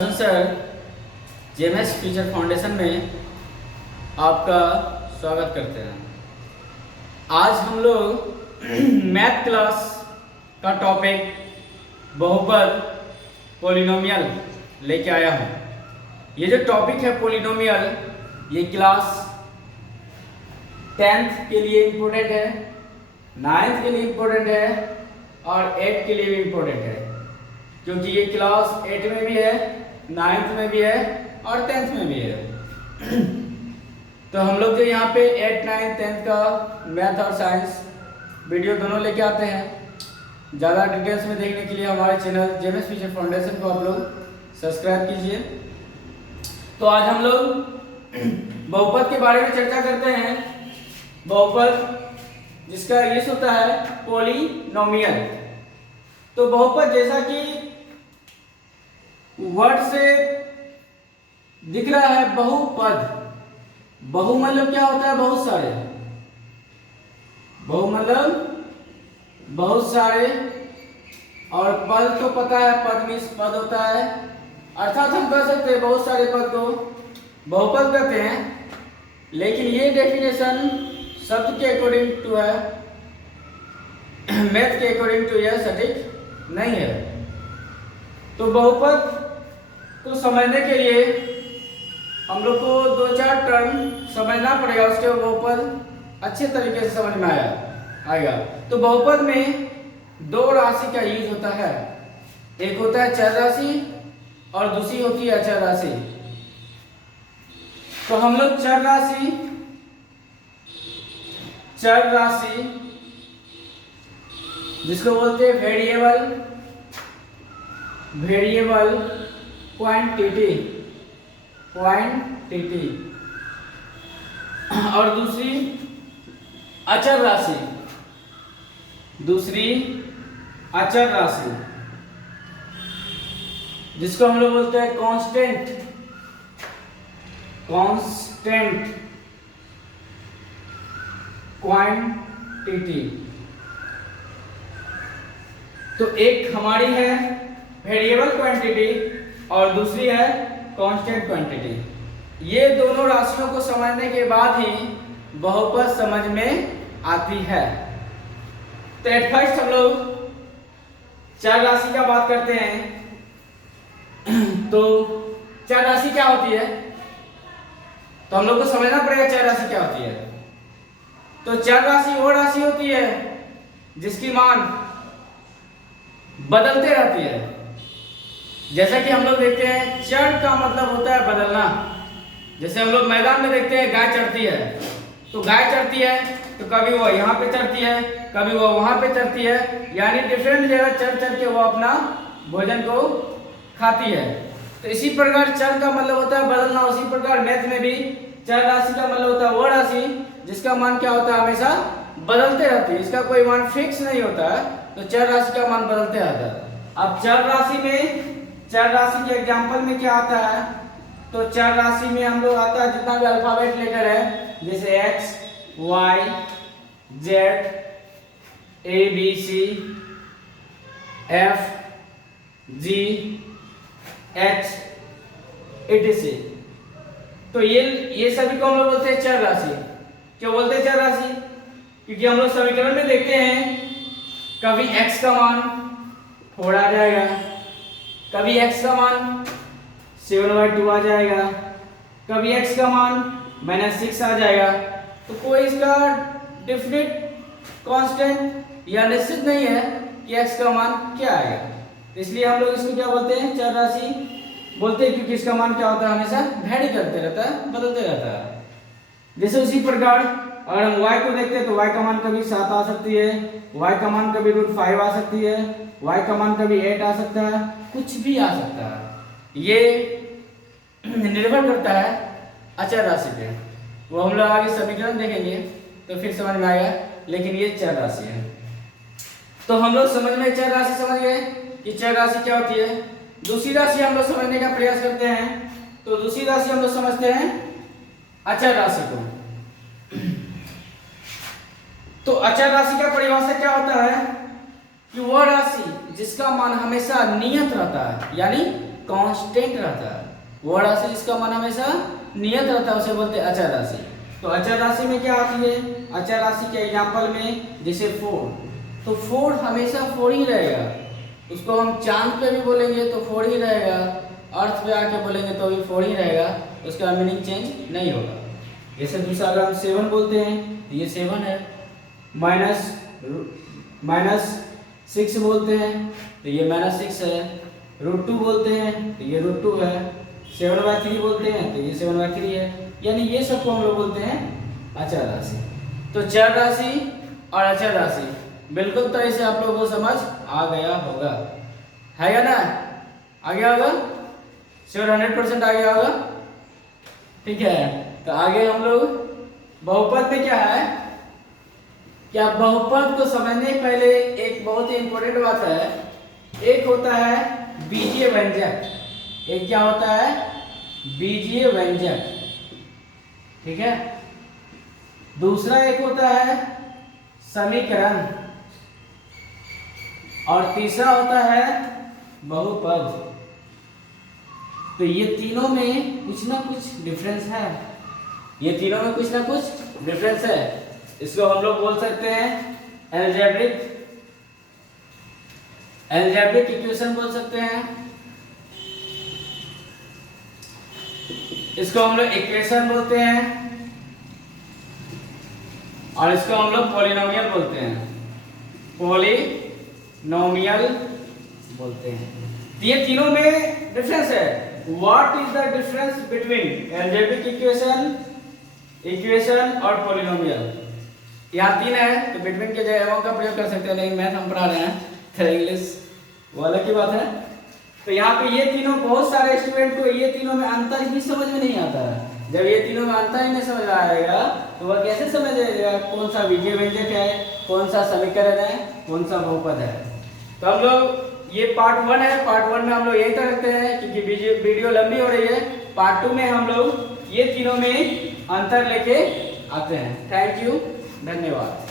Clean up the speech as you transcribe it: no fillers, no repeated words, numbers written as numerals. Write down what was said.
Sir, JMS future foundation में आपका स्वागत करते हैं। आज हम लोग मैथ क्लास का टॉपिक बहुपद पॉलिनोमियल लेके आया हूँ। ये जो टॉपिक है पॉलिनोमियल, ये क्लास 10th के लिए इम्पोर्टेंट है, 9th के लिए इम्पोर्टेंट है और 8th के लिए भी इम्पोर्टेंट है, क्योंकि ये क्लास 8 में भी है, 9th में भी है और 10th में भी है। तो हम लोग जो यहाँ पे 8, 9, 10th का मैथ और साइंस वीडियो दोनों लेके आते हैं। ज़्यादा डिटेल्स में देखने के लिए हमारे चैनल जेएमएस फ्यूचर फाउंडेशन को आप लोग सब्सक्राइब कीजिए। तो आज हम लोग बहुपद के बारे में चर्चा करते हैं। बहुपद जिसका इंग्लिश होता है पॉलिनोमियल। तो बहुपद जैसा कि वर्ड से दिख रहा है, बहुपद, बहु मतलब क्या होता है? बहुत सारे। बहु मतलब बहुत सारे, और पद तो पता है, पद मीन्स पद होता है, अर्थात हम कह सकते हैं बहुत सारे पद को बहुपद कहते हैं। लेकिन ये डेफिनेशन शब्द के अकॉर्डिंग टू है, मैथ के अकॉर्डिंग टू यह सटीक नहीं है। तो बहुपद को समझने के लिए हम लोग को 2-4 टर्म समझना पड़ेगा, उसके बहुपद अच्छे तरीके से समझ में आएगा। तो बहुपद में दो राशि का यूज होता है, एक होता है चर राशि और दूसरी होती है अचर राशि। तो हम लोग चर राशि जिसको बोलते हैं वेरिएबल क्वांटिटी, और दूसरी अचर राशि जिसको हम लोग बोलते हैं कांस्टेंट क्वांटिटी। तो एक हमारी है वेरिएबल क्वांटिटी और दूसरी है कांस्टेंट क्वांटिटी। ये दोनों राशियों को समझने के बाद ही बहुपद समझ में आती है। तो एट फर्स्ट हम लोग चर राशि का बात करते हैं। तो चर राशि क्या होती है, तो हम लोग को समझना पड़ेगा चर राशि क्या होती है। तो चर राशि वो राशि होती है जिसकी मान बदलते रहती है। जैसा कि हम लोग देखते हैं, चढ़ का मतलब होता है बदलना। जैसे हम लोग मैदान में देखते हैं गाय चढ़ती है, तो गाय चढ़ती है तो कभी वो यहाँ पे चढ़ती है, कभी वो वहाँ पे चढ़ती है, यानी डिफरेंट जगह चढ़ के वो अपना भोजन को खाती है। तो इसी प्रकार चर का मतलब होता है बदलना। उसी प्रकार मैथ में भी चर राशि का मतलब होता है वो राशि जिसका मान क्या होता है, हमेशा बदलते रहती है, इसका कोई मान फिक्स नहीं होता है। तो चर राशि का मान बदलते रहता है। अब चर राशि के एग्जाम्पल में क्या आता है, तो चर राशि में हम लोग आता है जितना भी अल्फाबेट लेटर है, जैसे x, y, z, a, b, c, f, g, h, etc। तो ये सभी को हम लोग बोलते हैं चर राशि। क्यों बोलते हैं चर राशि? क्योंकि हम लोग समीकरण में देखते हैं कभी x का मान 4 आ जाएगा, कभी x का मान 7/2 आ जाएगा, कभी x का मान -6 आ जाएगा। तो कोई इसका डेफिनेट कांस्टेंट या निश्चित नहीं है कि x का मान क्या आएगा। इसलिए हम लोग इसको क्या बोलते हैं, चर राशि बोलते हैं, क्योंकि इसका मान क्या होता है, हमेशा वैरी करते रहता है, बदलते रहता है। जैसे उसी प्रकार अगर हम y को देखते हैं तो y का मान कभी 7 आ सकती है, y का मान कभी √5 आ सकती है, y का मान कभी 8 आ सकता है, कुछ भी आ सकता है। ये निर्भर करता है अचर राशि पे। वो हम लोग आगे समीकरण देखेंगे तो फिर समझ में आएगा, लेकिन ये चर राशि है। तो हम लोग समझ में चर राशि समझ गए कि चर राशि क्या होती है। दूसरी राशि हम लोग समझने का प्रयास करते हैं। तो दूसरी राशि हम लोग समझते हैं अचर राशि को। तो अचर राशि का परिभाषा क्या होता है कि वह राशि जिसका मान हमेशा नियत रहता है, यानी कांस्टेंट रहता है, वह राशि जिसका मान हमेशा नियत रहता है उसे बोलते हैं अचर राशि। तो अचर राशि में क्या आती है, अचर राशि के एग्जाम्पल में जैसे 4, तो 4 हमेशा 4 ही रहेगा, उसको हम चांद पे भी बोलेंगे तो 4 ही रहेगा, अर्थ पे आके बोलेंगे तो भी 4 ही रहेगा, उसका मीनिंग चेंज नहीं होगा। जैसे दूसरा अगर हम 7 बोलते हैं तो ये 7 है, -6 बोलते हैं तो ये -6 है, √2 बोलते हैं तो ये √2 है, 7/3 बोलते हैं तो ये 7/3 है, यानी ये सबको हम लोग बोलते हैं अचर राशि। तो चर राशि और अचर राशि बिल्कुल तरह से आप लोगों को समझ आ गया होगा, है या ना, आ गया होगा, श्योर 100% आ गया होगा, ठीक है। तो आगे हम लोग बहुपद में क्या है, क्या बहुपद को समझने पहले एक बहुत ही इंपॉर्टेंट बात है, एक होता है बीजीय व्यंजक, एक क्या होता है बीजीय व्यंजक, ठीक है, दूसरा एक होता है समीकरण और तीसरा होता है बहुपद। तो ये तीनों में कुछ ना कुछ डिफरेंस है, ये तीनों में कुछ ना कुछ डिफरेंस है, इसको हम लोग बोल सकते हैं एल्जेब्रिक इक्वेशन बोल सकते हैं, इसको हम लोग इक्वेशन बोलते हैं और इसको हम लोग पॉलिनोमियल बोलते हैं, पॉलिनोमियल बोलते हैं। ये तीनों में डिफरेंस है। What is the difference between algebraic equation और पॉलिनोमियल? यहाँ 3 है तो बिटवीन के जगह एवं का प्रयोग कर सकते हैं, लेकिन मैथ हम पढ़ा रहे हैं तो इंग्लिश वो अलग की बात है। तो यहाँ पे ये तीनों, बहुत सारे स्टूडेंट को ये तीनों में अंतर ही समझ में नहीं आता है। जब ये तीनों में अंतर ही नहीं समझ आएगा तो वह कैसे समझेगा कौन सा बीजीय व्यंजक है, कौन सा समीकरण है, कौन सा बहुपद है। तो हम लोग ये पार्ट 1 है, पार्ट 1 में हम लोग यही तक रखते हैं क्योंकि वीडियो लंबी हो रही है। पार्ट 2 में हम लोग ये तीनों में अंतर लेके आते हैं। थैंक यू, धन्यवाद।